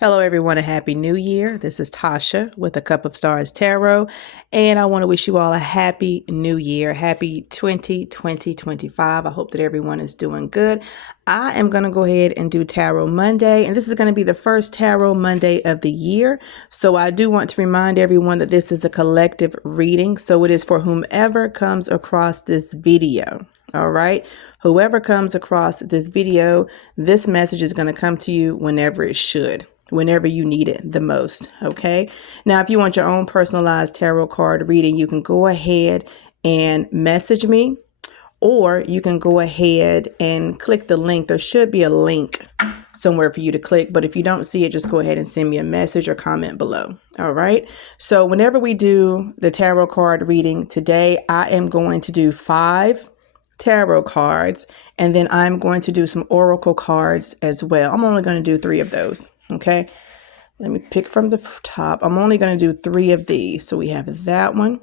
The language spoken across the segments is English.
Hello, everyone. A happy new year. This is Tasha with A Cup of Stars Tarot, and I want to wish you all a happy new year. Happy 2025. I hope that everyone is doing good. I am going to go ahead and do Tarot Monday, and this is going to be the first Tarot Monday of the year. So I do want to remind everyone that this is a collective reading, so it is for whomever comes across this video. All right. Whoever comes across this video, this message is going to come to you whenever it should, whenever you need it the most. Okay. Now, if you want your own personalized tarot card reading, you can go ahead and message me, or you can go ahead and click the link. There should be a link somewhere for you to click, but if you don't see it, just go ahead and send me a message or comment below. All right. So whenever we do the tarot card reading today, I am going to do 5 tarot cards, and then I'm going to do some oracle cards as well. I'm only going to do 3 of those. Okay, let me pick from the top. I'm only going to do 3 of these. So we have that one,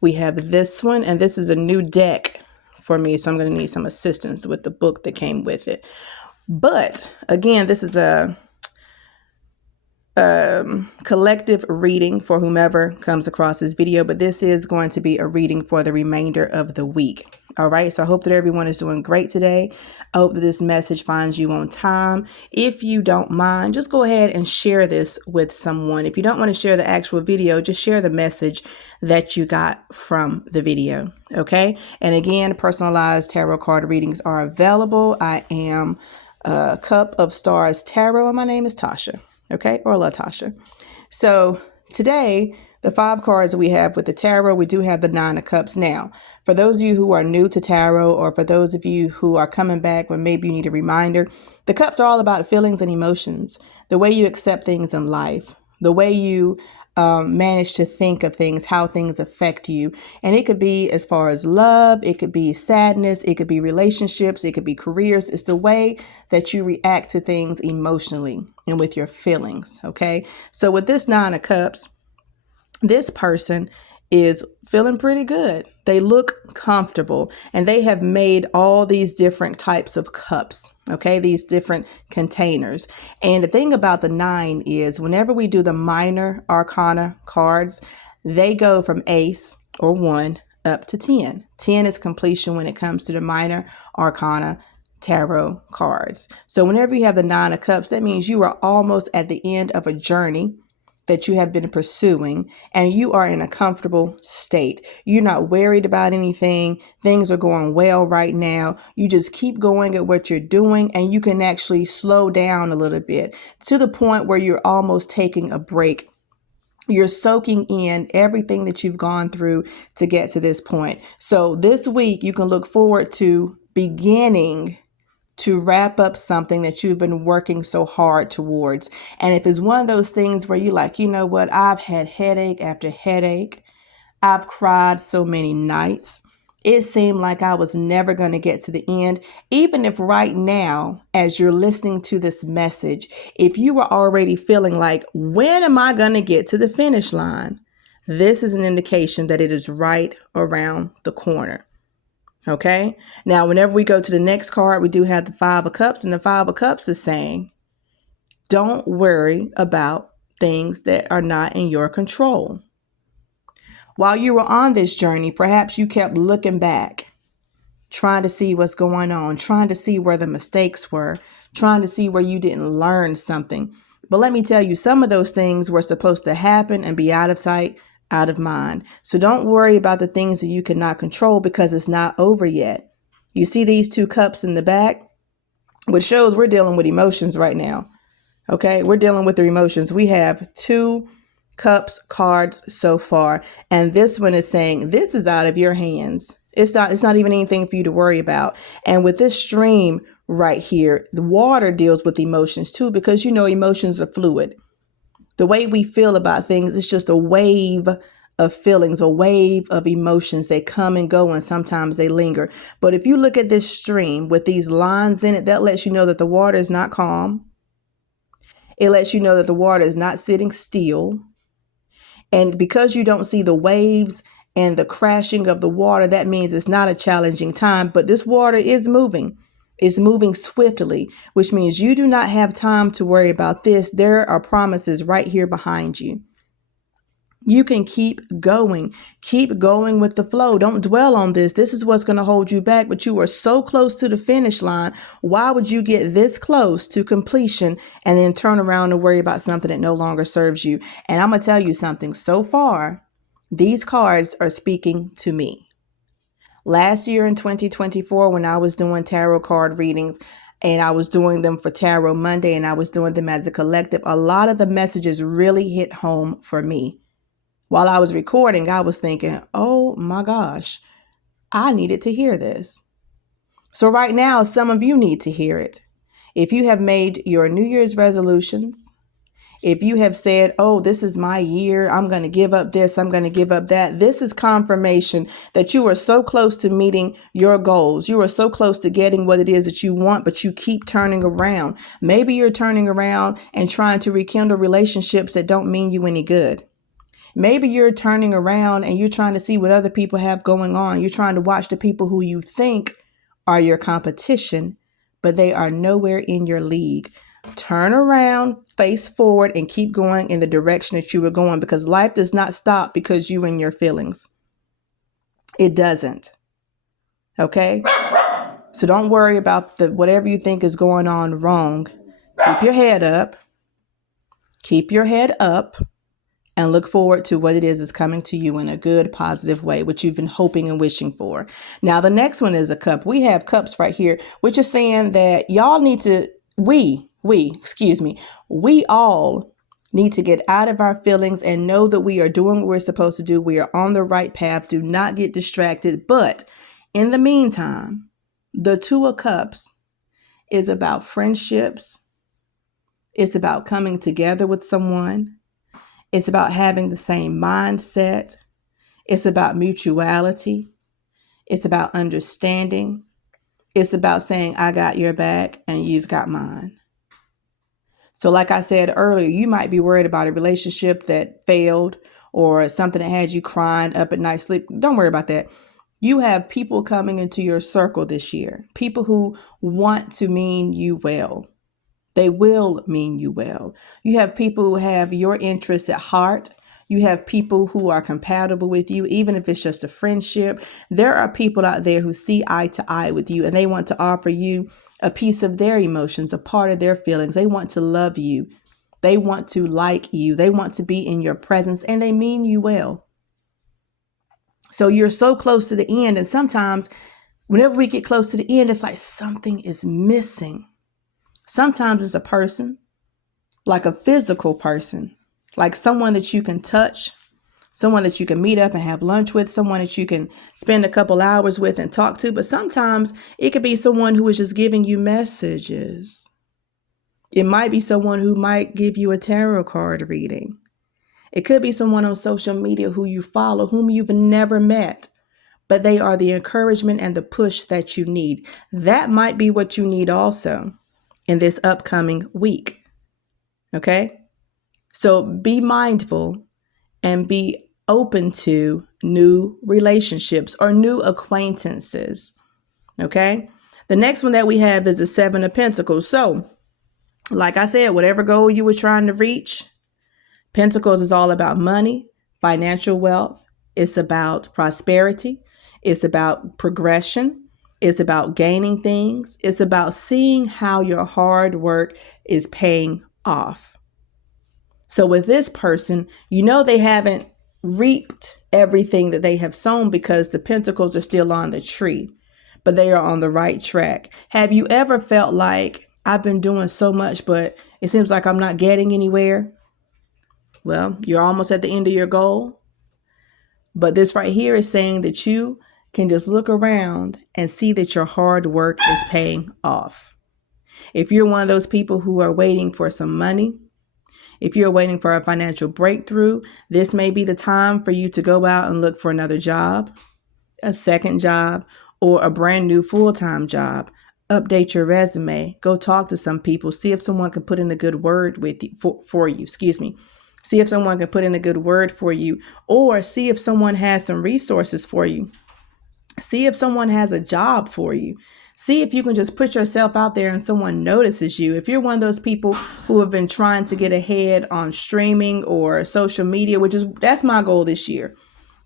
we have this one, and this is a new deck for me, so I'm going to need some assistance with the book that came with it. But again, this is a collective reading for whomever comes across this video, but this is going to be a reading for the remainder of the week. All right. So I hope that everyone is doing great today. I hope that this message finds you on time. If you don't mind, just go ahead and share this with someone. If you don't want to share the actual video, just share the message that you got from the video. Okay. And again, personalized tarot card readings are available. I am a Cup of Stars Tarot, and my name is Tasha. Okay, or Latasha. So today, the 5 cards that we have with the tarot, we do have the 9 of Cups. Now, for those of you who are new to tarot, or for those of you who are coming back when maybe you need a reminder, the cups are all about feelings and emotions, the way you accept things in life, the way you manage to think of things, how things affect you. And it could be as far as love, it could be sadness, it could be relationships, it could be careers. It's the way that you react to things emotionally and with your feelings. Okay. So with this 9 of Cups, this person is feeling pretty good. They look comfortable, and they have made all these different types of cups. Okay, these different containers. And the thing about the 9 is whenever we do the minor arcana cards, they go from ace or 1 up to 10. 10 is completion when it comes to the minor arcana tarot cards. So whenever you have the 9 of Cups, that means you are almost at the end of a journey that you have been pursuing, and you are in a comfortable state. You're not worried about anything. Things are going well right now. You just keep going at what you're doing, and you can actually slow down a little bit to the point where you're almost taking a break. You're soaking in everything that you've gone through to get to this point. So this week, you can look forward to beginning to wrap up something that you've been working so hard towards. And if it's one of those things where you're like, you know what, I've had headache after headache, I've cried so many nights, it seemed like I was never going to get to the end. Even if right now, as you're listening to this message, if you were already feeling like, when am I going to get to the finish line? This is an indication that it is right around the corner. Okay. Now, whenever we go to the next card, we do have the 5 of Cups, and the 5 of Cups is saying, don't worry about things that are not in your control. While you were on this journey, perhaps you kept looking back, trying to see what's going on, trying to see where the mistakes were, trying to see where you didn't learn something. But let me tell you, some of those things were supposed to happen and be out of sight, out of mind. So don't worry about the things that you cannot control, because it's not over yet. You see these 2 cups in the back, which shows we're dealing with emotions right now. Okay, we're dealing with the emotions. We have 2 cups cards so far, and this one is saying this is out of your hands. It's not even anything for you to worry about. And with this stream right here, the water deals with emotions too, because emotions are fluid. The way we feel about things is just a wave of feelings, a wave of emotions. They come and go, and sometimes they linger. But if you look at this stream with these lines in it, that lets you know that the water is not calm. It lets you know that the water is not sitting still. And because you don't see the waves and the crashing of the water, that means it's not a challenging time. But this water is moving. It's moving swiftly, which means you do not have time to worry about this. There are promises right here behind you. You can keep going with the flow. Don't dwell on this. This is what's going to hold you back, but you are so close to the finish line. Why would you get this close to completion and then turn around and worry about something that no longer serves you? And I'm going to tell you something. So far, these cards are speaking to me. Last year in 2024, when I was doing tarot card readings, and I was doing them for Tarot Monday, and I was doing them as a collective, a lot of the messages really hit home for me. While I was recording, I was thinking, oh my gosh, I needed to hear this. So right now, some of you need to hear it. If you have made your New Year's resolutions, if you have said, oh, this is my year, I'm going to give up this, I'm going to give up that, this is confirmation that you are so close to meeting your goals. You are so close to getting what it is that you want, but you keep turning around. Maybe you're turning around and trying to rekindle relationships that don't mean you any good. Maybe you're turning around and you're trying to see what other people have going on. You're trying to watch the people who you think are your competition, but they are nowhere in your league. Turn around, face forward, and keep going in the direction that you were going, because life does not stop because you and your feelings. It doesn't. Okay? So don't worry about whatever you think is going on wrong. Keep your head up. Keep your head up. And look forward to what it is that's coming to you in a good, positive way, which you've been hoping and wishing for. Now, the next one is a cup. We have cups right here, which is saying that y'all need to, we all need to get out of our feelings and know that we are doing what we're supposed to do. We are on the right path. Do not get distracted. But in the meantime, the Two of Cups is about friendships. It's about coming together with someone. It's about having the same mindset. It's about mutuality. It's about understanding. It's about saying, I got your back and you've got mine. So like I said earlier, you might be worried about a relationship that failed or something that had you crying up at night, sleep. Don't worry about that. You have people coming into your circle this year, people who want to mean you well. They will mean you well. You have people who have your interests at heart. You have people who are compatible with you, even if it's just a friendship. There are people out there who see eye to eye with you, and they want to offer you a piece of their emotions, a part of their feelings. They want to love you. They want to like you. They want to be in your presence, and they mean you well. So you're so close to the end. And sometimes whenever we get close to the end, it's like something is missing. Sometimes it's a person, like a physical person, like someone that you can touch, someone that you can meet up and have lunch with, someone that you can spend a couple hours with and talk to. But sometimes it could be someone who is just giving you messages. It might be someone who might give you a tarot card reading. It could be someone on social media who you follow, whom you've never met, but they are the encouragement and the push that you need. That might be what you need also in this upcoming week. Okay? So be mindful and be open to new relationships or new acquaintances. Okay? The next one that we have is the Seven of Pentacles. So, like I said, whatever goal you were trying to reach, Pentacles is all about money, financial wealth. It's about prosperity. It's about progression. It's about gaining things. It's about seeing how your hard work is paying off. So with this person, you know they haven't reaped everything that they have sown because the pentacles are still on the tree, but they are on the right track. Have you ever felt like, I've been doing so much, but it seems like I'm not getting anywhere? Well, you're almost at the end of your goal. But this right here is saying that you can just look around and see that your hard work is paying off. If you're one of those people who are waiting for some money, if you're waiting for a financial breakthrough, this may be the time for you to go out and look for another job, a second job, or a brand new full-time job. Update your resume. Go talk to some people. See if someone can put in a good word with you, for you. See if someone can put in a good word for you, or see if someone has some resources for you. See if someone has a job for you. See if you can just put yourself out there and someone notices you. If you're one of those people who have been trying to get ahead on streaming or social media, that's my goal this year.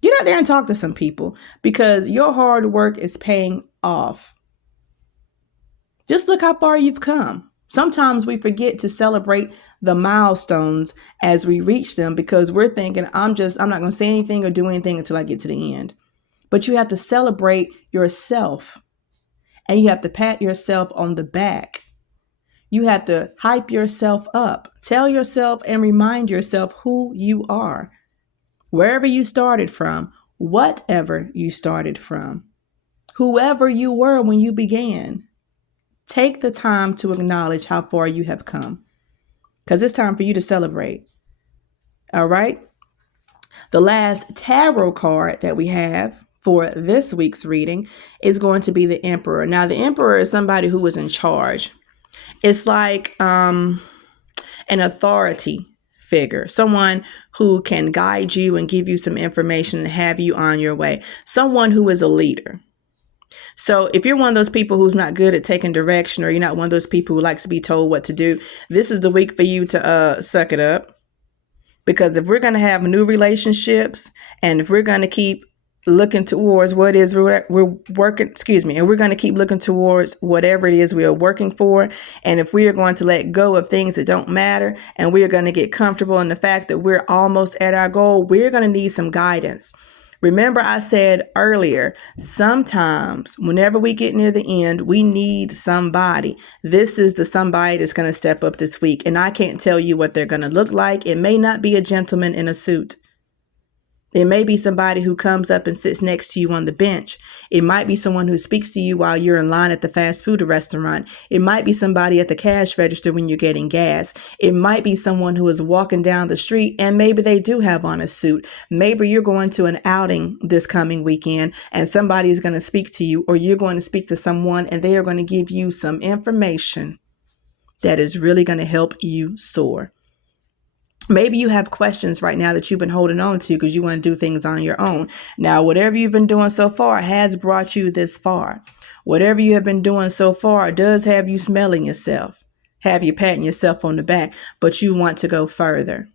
Get out there and talk to some people because your hard work is paying off. Just look how far you've come. Sometimes we forget to celebrate the milestones as we reach them because we're thinking, I'm not going to say anything or do anything until I get to the end. But you have to celebrate yourself and you have to pat yourself on the back. You have to hype yourself up. Tell yourself and remind yourself who you are. Wherever you started from, whatever you started from, whoever you were when you began, take the time to acknowledge how far you have come because it's time for you to celebrate. All right. The last tarot card that we have for this week's reading is going to be the Emperor. Now, the Emperor is somebody who is in charge. It's like an authority figure, someone who can guide you and give you some information and have you on your way, someone who is a leader. So if you're one of those people who's not good at taking direction, or you're not one of those people who likes to be told what to do, this is the week for you to suck it up. Because if we're going to have new relationships and if we're going to keep looking towards what it is we're working, and we're going to keep looking towards whatever it is we are working for. And if we are going to let go of things that don't matter and we are going to get comfortable in the fact that we're almost at our goal, we're going to need some guidance. Remember, I said earlier, sometimes whenever we get near the end, we need somebody. This is the somebody that's going to step up this week. And I can't tell you what they're going to look like. It may not be a gentleman in a suit. It may be somebody who comes up and sits next to you on the bench. It might be someone who speaks to you while you're in line at the fast food restaurant. It might be somebody at the cash register when you're getting gas. It might be someone who is walking down the street and maybe they do have on a suit. Maybe you're going to an outing this coming weekend and somebody is going to speak to you, or you're going to speak to someone and they are going to give you some information that is really going to help you soar. Maybe you have questions right now that you've been holding on to because you want to do things on your own. Now, whatever you've been doing so far has brought you this far. Whatever you have been doing so far does have you smelling yourself, have you patting yourself on the back, but you want to go further.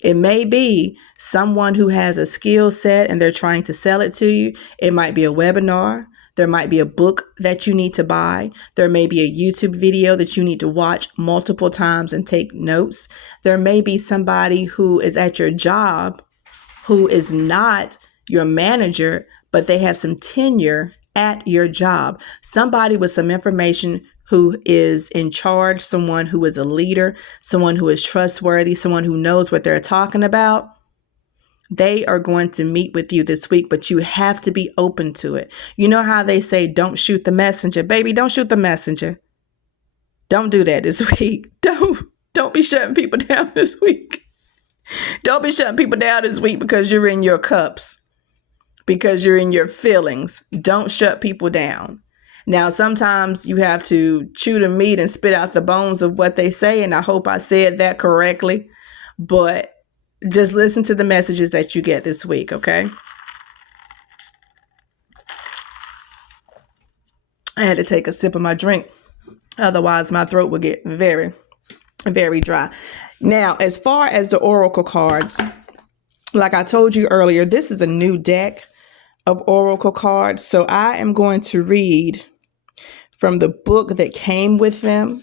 It may be someone who has a skill set and they're trying to sell it to you. It might be a webinar. There might be a book that you need to buy. There may be a YouTube video that you need to watch multiple times and take notes. There may be somebody who is at your job who is not your manager, but they have some tenure at your job. Somebody with some information who is in charge, someone who is a leader, someone who is trustworthy, someone who knows what they're talking about. They are going to meet with you this week, but you have to be open to it. You know how they say, don't shoot the messenger. Baby, don't shoot the messenger. Don't do that this week. Don't be shutting people down this week. Don't be shutting people down this week because you're in your cups, because you're in your feelings. Don't shut people down. Now, sometimes you have to chew the meat and spit out the bones of what they say, and I hope I said that correctly, but just listen to the messages that you get this week, okay? I had to take a sip of my drink. Otherwise, my throat would get very, very dry. Now, as far as the oracle cards, like I told you earlier, this is a new deck of oracle cards. So I am going to read from the book that came with them,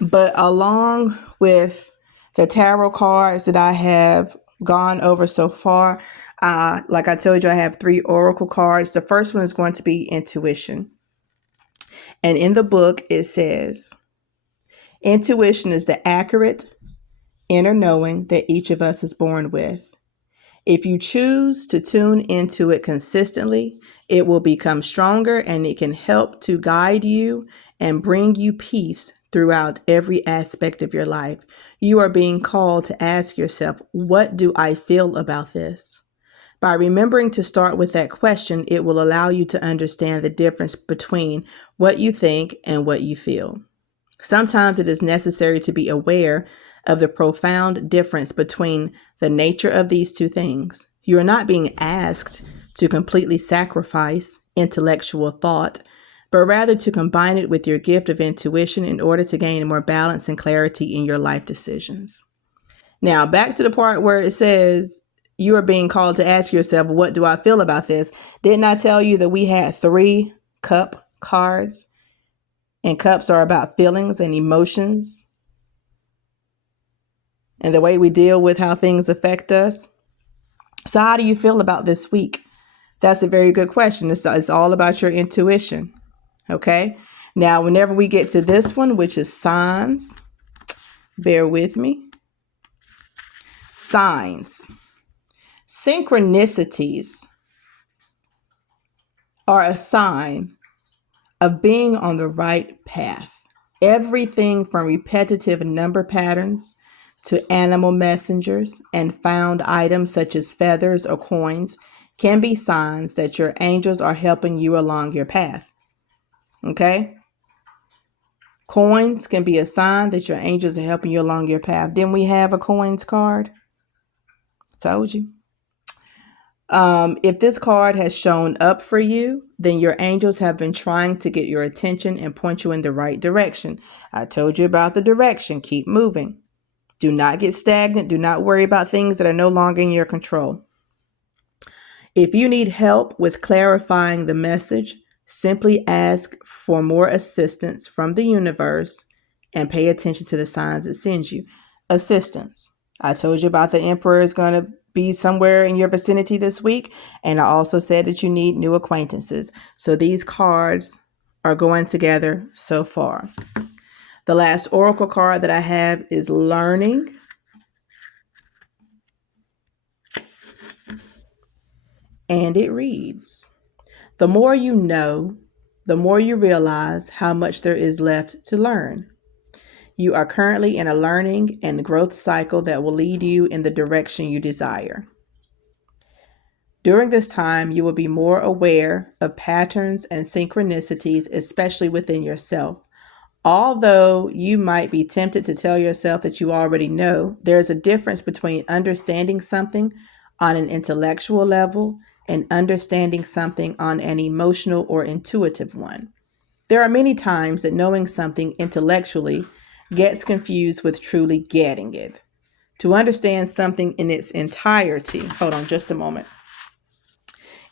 but along with the tarot cards that I have gone over so far, like I told you, I have 3 oracle cards. The first one is going to be intuition. And in the book, it says, intuition is the accurate inner knowing that each of us is born with. If you choose to tune into it consistently, it will become stronger and it can help to guide you and bring you peace throughout every aspect of your life. You are being called to ask yourself, what do I feel about this? By remembering to start with that question, it will allow you to understand the difference between what you think and what you feel. Sometimes it is necessary to be aware of the profound difference between the nature of these two things. You are not being asked to completely sacrifice intellectual thought, but rather to combine it with your gift of intuition in order to gain more balance and clarity in your life decisions. Now, back to the part where it says you are being called to ask yourself, what do I feel about this? Didn't I tell you that we had 3 cup cards? And cups are about feelings and emotions and the way we deal with how things affect us. So how do you feel about this week? That's a very good question. It's all about your intuition. Okay. Now, whenever we get to this one, which is signs, bear with me. Signs. Synchronicities are a sign of being on the right path. Everything from repetitive number patterns to animal messengers and found items such as feathers or coins can be signs that your angels are helping you along your path. Okay? Coins can be a sign that your angels are helping you along your path. Didn't we have a coins card? Told you. If this card has shown up for you, then your angels have been trying to get your attention and point you in the right direction. I told you about the direction. Keep moving. Do not get stagnant. Do not worry about things that are no longer in your control. If you need help with clarifying the message, simply ask for more assistance from the universe and pay attention to the signs it sends you. Assistance. I told you about the Emperor is going to be somewhere in your vicinity this week. And I also said that you need new acquaintances. So these cards are going together so far. The last oracle card that I have is learning. And it reads, the more you know, the more you realize how much there is left to learn. You are currently in a learning and growth cycle that will lead you in the direction you desire. During this time, you will be more aware of patterns and synchronicities, especially within yourself. Although you might be tempted to tell yourself that you already know, there's a difference between understanding something on an intellectual level and understanding something on an emotional or intuitive one. There are many times that knowing something intellectually gets confused with truly getting it. To understand something in its entirety, hold on just a moment.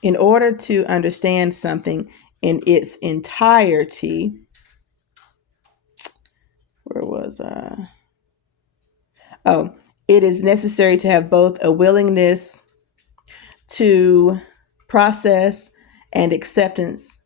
In order to understand something in its entirety, where was I? It is necessary to have both a willingness to process and acceptance.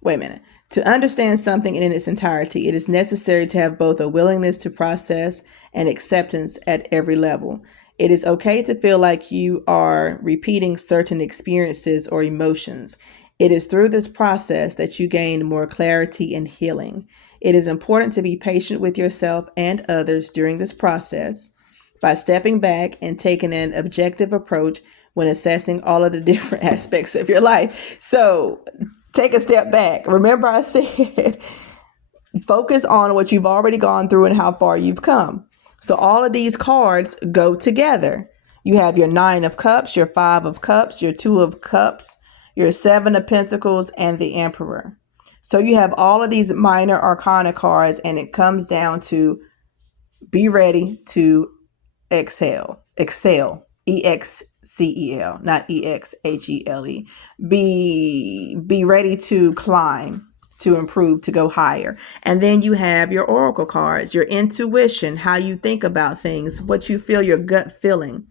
Wait a minute. To understand something in its entirety, it is necessary to have both a willingness to process and acceptance at every level. It is okay to feel like you are repeating certain experiences or emotions. It is through this process that you gain more clarity and healing. It is important to be patient with yourself and others during this process by stepping back and taking an objective approach when assessing all of the different aspects of your life. So take a step back. Remember, I said focus on what you've already gone through and how far you've come. So all of these cards go together. You have your 9 of Cups, your 5 of Cups, your 2 of Cups, your 7 of Pentacles, and the Emperor. So you have all of these minor arcana cards, and it comes down to be ready to exhale. Excel. E-X-C-E-L, not E-X-H-E-L-E. Be ready to climb, to improve, to go higher. And then you have your oracle cards, your intuition, how you think about things, what you feel, your gut feeling.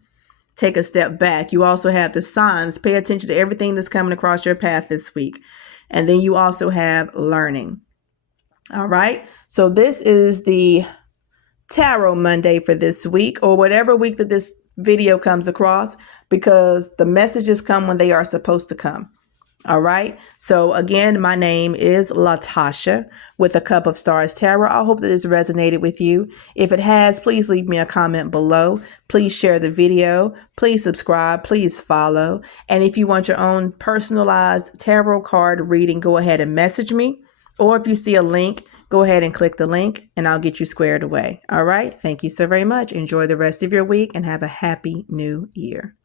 Take a step back. You also have the signs. Pay attention to everything that's coming across your path this week. And then you also have learning. All right. So this is the Tarot Monday for this week, or whatever week that this video comes across, because the messages come when they are supposed to come. All right. So again, my name is Latasha with A Cup of Stars Tarot. I hope that this resonated with you. If it has, please leave me a comment below. Please share the video. Please subscribe. Please follow. And if you want your own personalized tarot card reading, go ahead and message me. Or if you see a link, go ahead and click the link and I'll get you squared away. All right. Thank you so very much. Enjoy the rest of your week and have a happy new year.